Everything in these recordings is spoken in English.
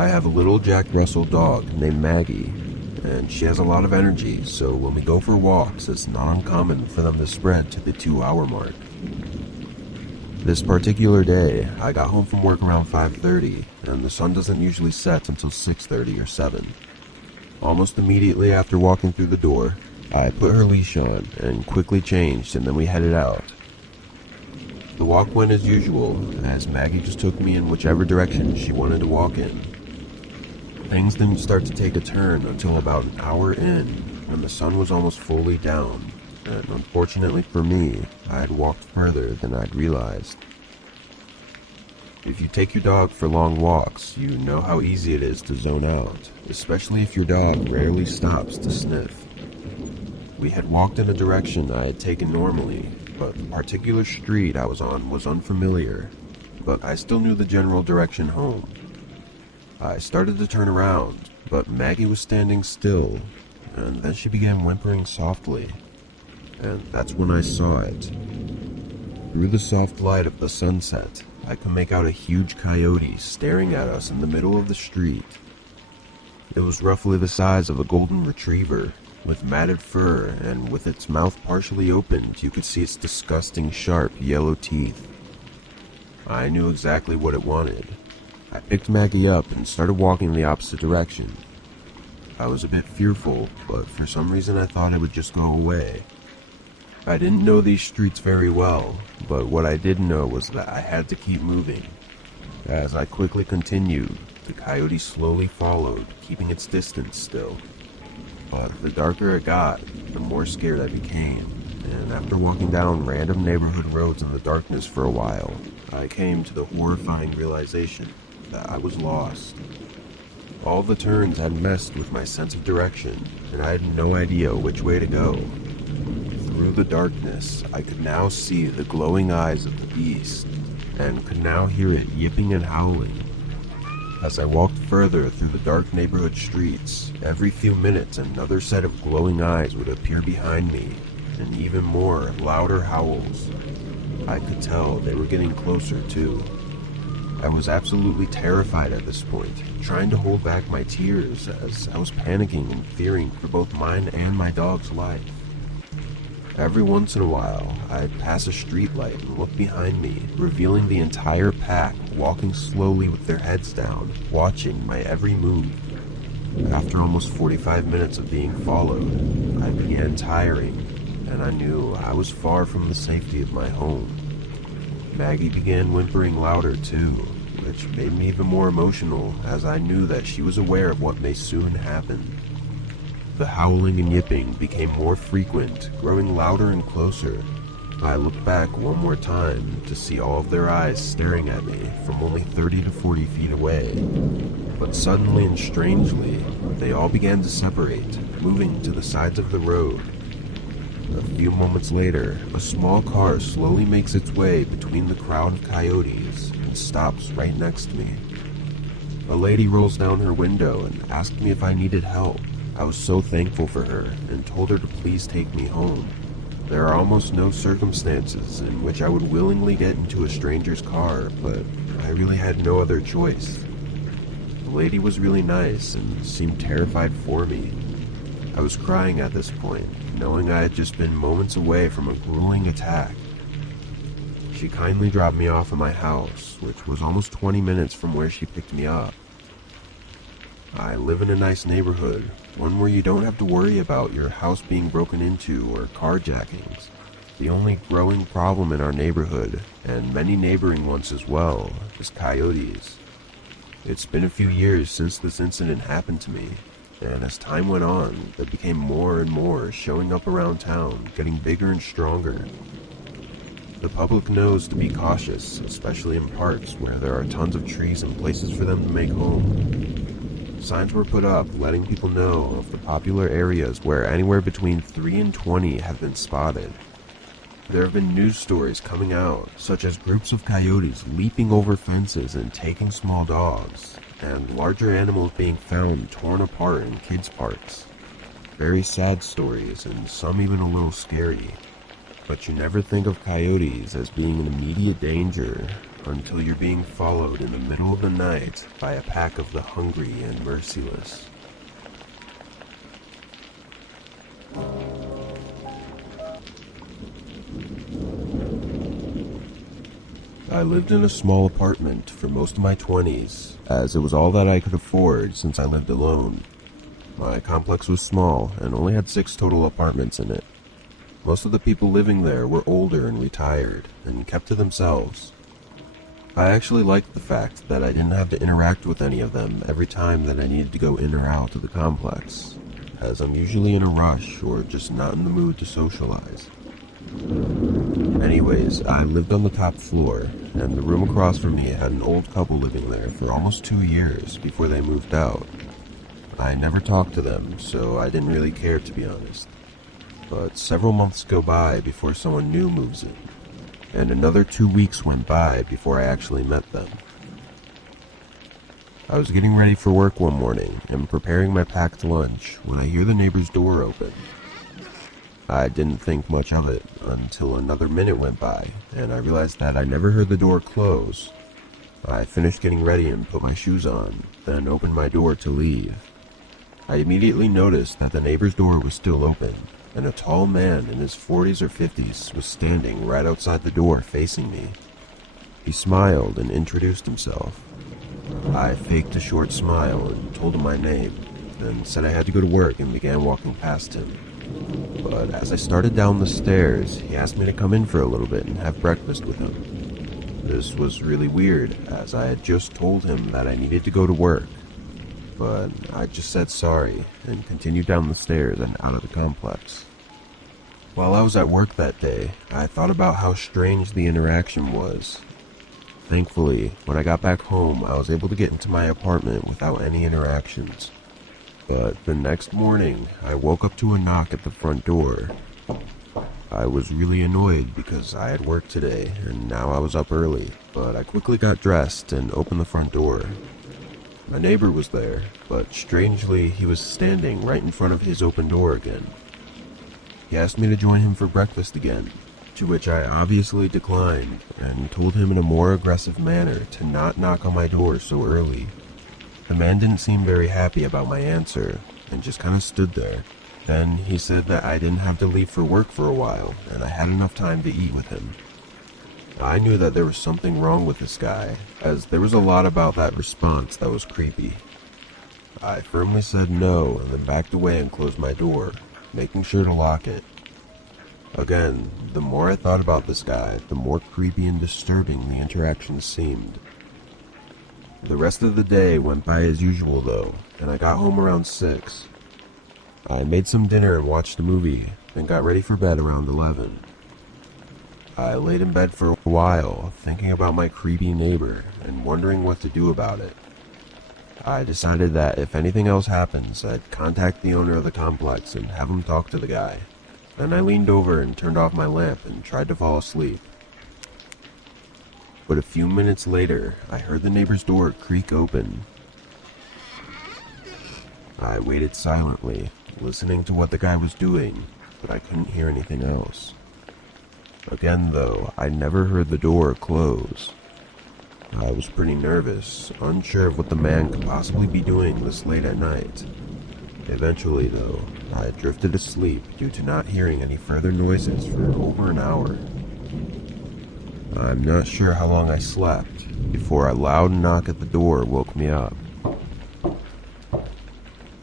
I have a little Jack Russell dog named Maggie, and she has a lot of energy, so when we go for walks, it's not uncommon for them to spread to the 2-hour mark. This particular day, I got home from work around 5:30, and the sun doesn't usually set until 6:30 or 7. Almost immediately after walking through the door, I put her leash on and quickly changed, and then we headed out. The walk went as usual, as Maggie just took me in whichever direction she wanted to walk in. Things didn't start to take a turn until about an hour in, when the sun was almost fully down, and unfortunately for me, I had walked further than I'd realized. If you take your dog for long walks, you know how easy it is to zone out, especially if your dog rarely stops to sniff. We had walked in a direction I had taken normally, but the particular street I was on was unfamiliar, but I still knew the general direction home. I started to turn around, but Maggie was standing still, and then she began whimpering softly, and that's when I saw it. Through the soft light of the sunset, I could make out a huge coyote staring at us in the middle of the street. It was roughly the size of a golden retriever, with matted fur, and with its mouth partially opened, you could see its disgusting sharp yellow teeth. I knew exactly what it wanted. I picked Maggie up and started walking in the opposite direction. I was a bit fearful, but for some reason I thought it would just go away. I didn't know these streets very well, but what I did know was that I had to keep moving. As I quickly continued, the coyote slowly followed, keeping its distance still. But the darker it got, the more scared I became, and after walking down random neighborhood roads in the darkness for a while, I came to the horrifying realization that I was lost. All the turns had messed with my sense of direction, and I had no idea which way to go. Through the darkness, I could now see the glowing eyes of the beast, and could now hear it yipping and howling. As I walked further through the dark neighborhood streets, every few minutes another set of glowing eyes would appear behind me, and even more, louder howls. I could tell they were getting closer too. I was absolutely terrified at this point, trying to hold back my tears as I was panicking and fearing for both mine and my dog's life. Every once in a while, I'd pass a streetlight and look behind me, revealing the entire pack walking slowly with their heads down, watching my every move. After almost 45 minutes of being followed, I began tiring, and I knew I was far from the safety of my home. Maggie began whimpering louder too, which made me even more emotional as I knew that she was aware of what may soon happen. The howling and yipping became more frequent, growing louder and closer. I looked back one more time to see all of their eyes staring at me from only 30 to 40 feet away. But suddenly and strangely, they all began to separate, moving to the sides of the road. A few moments later, a small car slowly makes its way between the crowd of coyotes and stops right next to me. A lady rolls down her window and asked me if I needed help. I was so thankful for her and told her to please take me home. There are almost no circumstances in which I would willingly get into a stranger's car, but I really had no other choice. The lady was really nice and seemed terrified for me. I was crying at this point, knowing I had just been moments away from a grueling attack. She kindly dropped me off at my house, which was almost 20 minutes from where she picked me up. I live in a nice neighborhood, one where you don't have to worry about your house being broken into or carjackings. The only growing problem in our neighborhood, and many neighboring ones as well, is coyotes. It's been a few years since this incident happened to me, and as time went on, there became more and more showing up around town, getting bigger and stronger. The public knows to be cautious, especially in parks where there are tons of trees and places for them to make home. Signs were put up letting people know of the popular areas where anywhere between 3 and 20 have been spotted. There have been news stories coming out, such as groups of coyotes leaping over fences and taking small dogs, and larger animals being found torn apart in kids' parks. Very sad stories, and some even a little scary. But you never think of coyotes as being an immediate danger until you're being followed in the middle of the night by a pack of the hungry and merciless. I lived in a small apartment for most of my 20s, as it was all that I could afford since I lived alone. My complex was small and only had 6 total apartments in it. Most of the people living there were older and retired, and kept to themselves. I actually liked the fact that I didn't have to interact with any of them every time that I needed to go in or out of the complex, as I'm usually in a rush or just not in the mood to socialize. Anyways, I lived on the top floor, and the room across from me had an old couple living there for almost 2 years before they moved out. I never talked to them, so I didn't really care, to be honest. But several months go by before someone new moves in, and another 2 weeks went by before I actually met them. I was getting ready for work one morning and preparing my packed lunch when I hear the neighbor's door open. I didn't think much of it until another minute went by, and I realized that I never heard the door close. I finished getting ready and put my shoes on, then opened my door to leave. I immediately noticed that the neighbor's door was still open, and a tall man in his 40s or 50s was standing right outside the door facing me. He smiled and introduced himself. I faked a short smile and told him my name, then said I had to go to work and began walking past him. But as I started down the stairs, he asked me to come in for a little bit and have breakfast with him. This was really weird, as I had just told him that I needed to go to work. But I just said sorry and continued down the stairs and out of the complex. While I was at work that day, I thought about how strange the interaction was. Thankfully, when I got back home, I was able to get into my apartment without any interactions. But the next morning, I woke up to a knock at the front door. I was really annoyed because I had work today and now I was up early, but I quickly got dressed and opened the front door. My neighbor was there, but strangely, he was standing right in front of his open door again. He asked me to join him for breakfast again, to which I obviously declined and told him in a more aggressive manner to not knock on my door so early. The man didn't seem very happy about my answer and just kind of stood there. Then he said that I didn't have to leave for work for a while and I had enough time to eat with him. I knew that there was something wrong with this guy, as there was a lot about that response that was creepy. I firmly said no and then backed away and closed my door, making sure to lock it. Again, the more I thought about this guy, the more creepy and disturbing the interaction seemed. The rest of the day went by as usual though, and I got home around 6. I made some dinner and watched a movie, and got ready for bed around 11. I laid in bed for a while, thinking about my creepy neighbor and wondering what to do about it. I decided that if anything else happens, I'd contact the owner of the complex and have him talk to the guy. Then I leaned over and turned off my lamp and tried to fall asleep. But a few minutes later, I heard the neighbor's door creak open. I waited silently, listening to what the guy was doing, but I couldn't hear anything else. Again though, I never heard the door close. I was pretty nervous, unsure of what the man could possibly be doing this late at night. Eventually though, I drifted asleep due to not hearing any further noises for over an hour. I'm not sure how long I slept before a loud knock at the door woke me up.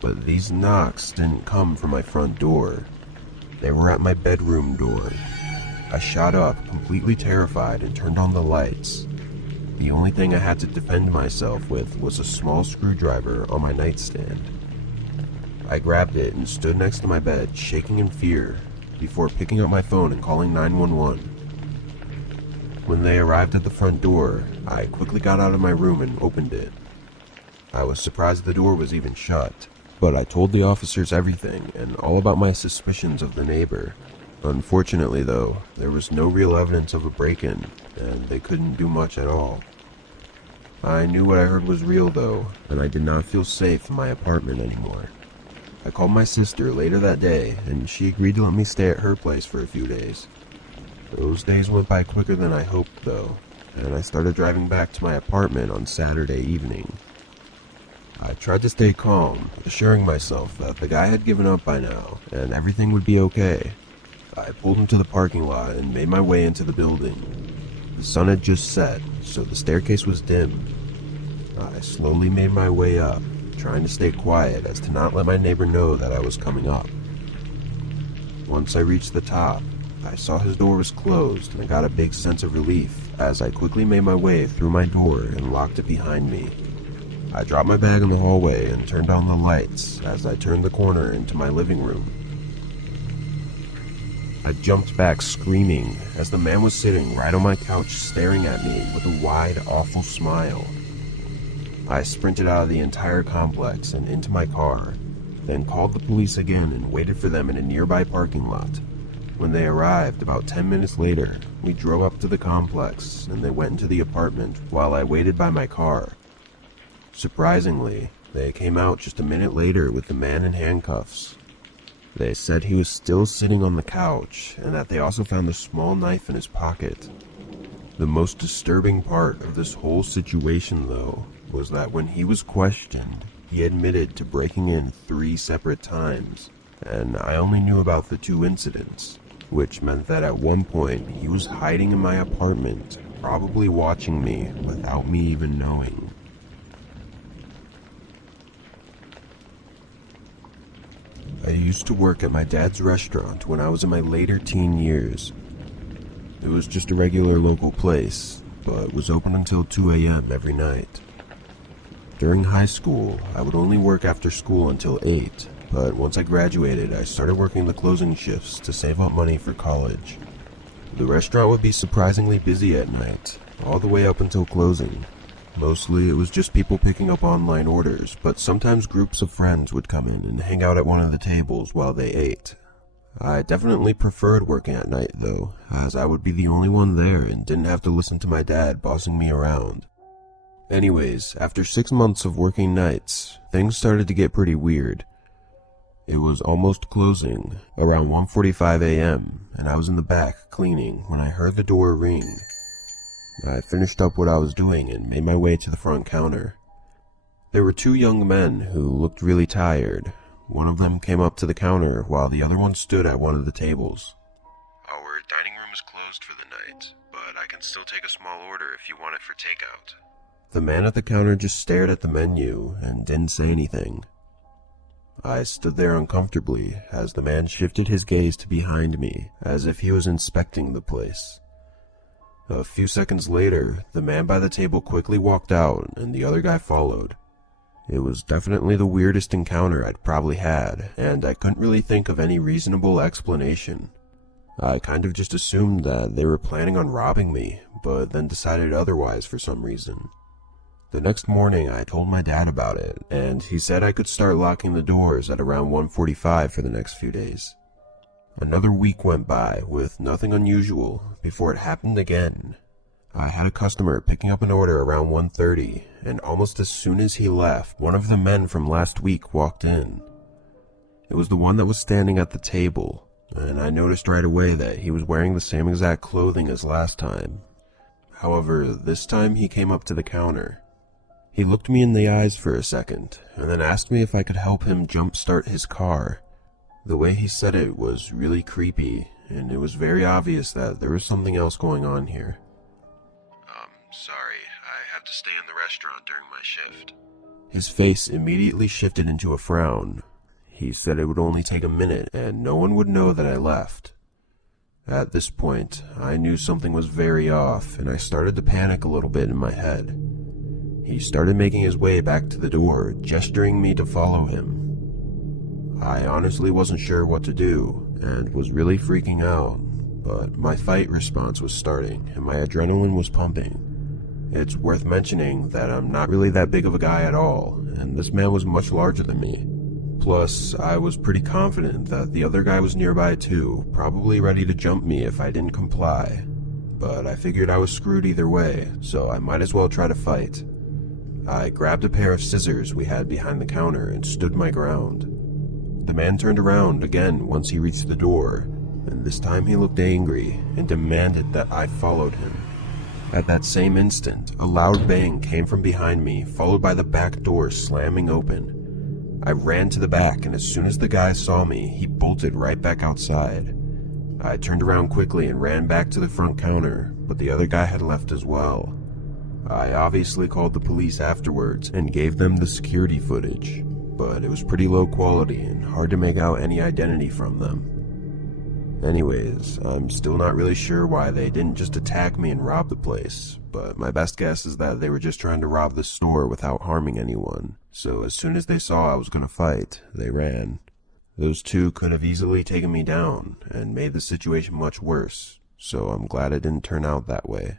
But these knocks didn't come from my front door. They were at my bedroom door. I shot up, completely terrified, and turned on the lights. The only thing I had to defend myself with was a small screwdriver on my nightstand. I grabbed it and stood next to my bed, shaking in fear, before picking up my phone and calling 911. When they arrived at the front door, I quickly got out of my room and opened it. I was surprised the door was even shut, but I told the officers everything and all about my suspicions of the neighbor. Unfortunately though, there was no real evidence of a break-in, and they couldn't do much at all. I knew what I heard was real though, and I did not feel safe in my apartment anymore. I called my sister later that day, and she agreed to let me stay at her place for a few days. Those days went by quicker than I hoped though, and I started driving back to my apartment on Saturday evening. I tried to stay calm, assuring myself that the guy had given up by now and everything would be okay. I pulled into the parking lot and made my way into the building. The sun had just set, so the staircase was dim. I slowly made my way up, trying to stay quiet as to not let my neighbor know that I was coming up. Once I reached the top, I saw his door was closed and I got a big sense of relief as I quickly made my way through my door and locked it behind me. I dropped my bag in the hallway and turned on the lights as I turned the corner into my living room. I jumped back screaming as the man was sitting right on my couch staring at me with a wide, awful smile. I sprinted out of the entire complex and into my car, then called the police again and waited for them in a nearby parking lot. When they arrived about 10 minutes later, we drove up to the complex and they went into the apartment while I waited by my car. Surprisingly, they came out just a minute later with the man in handcuffs. They said he was still sitting on the couch and that they also found a small knife in his pocket. The most disturbing part of this whole situation, though, was that when he was questioned, he admitted to breaking in 3 separate times, and I only knew about the 2 incidents, which meant that at one point he was hiding in my apartment, probably watching me without me even knowing. I used to work at my dad's restaurant when I was in my later teen years. It was just a regular local place, but was open until 2 a.m. every night. During high school, I would only work after school until 8, but once I graduated, I started working the closing shifts to save up money for college. The restaurant would be surprisingly busy at night, all the way up until closing. Mostly, it was just people picking up online orders, but sometimes groups of friends would come in and hang out at one of the tables while they ate. I definitely preferred working at night, though, as I would be the only one there and didn't have to listen to my dad bossing me around. Anyways, after 6 months of working nights, things started to get pretty weird. It was almost closing, around 1:45 a.m., and I was in the back cleaning when I heard the door ring. I finished up what I was doing and made my way to the front counter. There were 2 young men who looked really tired. One of them came up to the counter while the other one stood at one of the tables. "Our dining room is closed for the night, but I can still take a small order if you want it for takeout." The man at the counter just stared at the menu and didn't say anything. I stood there uncomfortably as the man shifted his gaze to behind me as if he was inspecting the place. A few seconds later, the man by the table quickly walked out and the other guy followed. It was definitely the weirdest encounter I'd probably had, and I couldn't really think of any reasonable explanation. I kind of just assumed that they were planning on robbing me, but then decided otherwise for some reason. The next morning I told my dad about it, and he said I could start locking the doors at around 1:45 for the next few days. Another week went by with nothing unusual before it happened again. I had a customer picking up an order around 1:30, and almost as soon as he left, one of the men from last week walked in. It was the one that was standing at the table, and I noticed right away that he was wearing the same exact clothing as last time. However, this time he came up to the counter. He looked me in the eyes for a second, and then asked me if I could help him jumpstart his car. The way he said it was really creepy, and it was very obvious that there was something else going on here. Sorry, I have to stay in the restaurant during my shift." His face immediately shifted into a frown. He said it would only take a minute, and no one would know that I left. At this point, I knew something was very off, and I started to panic a little bit in my head. He started making his way back to the door, gesturing me to follow him. I honestly wasn't sure what to do, and was really freaking out, but my fight response was starting, and my adrenaline was pumping. It's worth mentioning that I'm not really that big of a guy at all, and this man was much larger than me. Plus, I was pretty confident that the other guy was nearby too, probably ready to jump me if I didn't comply. But I figured I was screwed either way, so I might as well try to fight. I grabbed a pair of scissors we had behind the counter and stood my ground. The man turned around again once he reached the door, and this time he looked angry and demanded that I followed him. At that same instant, a loud bang came from behind me, followed by the back door slamming open. I ran to the back, and as soon as the guy saw me, he bolted right back outside. I turned around quickly and ran back to the front counter, but the other guy had left as well. I obviously called the police afterwards and gave them the security footage, but it was pretty low quality and hard to make out any identity from them. Anyways, I'm still not really sure why they didn't just attack me and rob the place, but my best guess is that they were just trying to rob the store without harming anyone. So as soon as they saw I was gonna fight, they ran. Those two could have easily taken me down and made the situation much worse, so I'm glad it didn't turn out that way.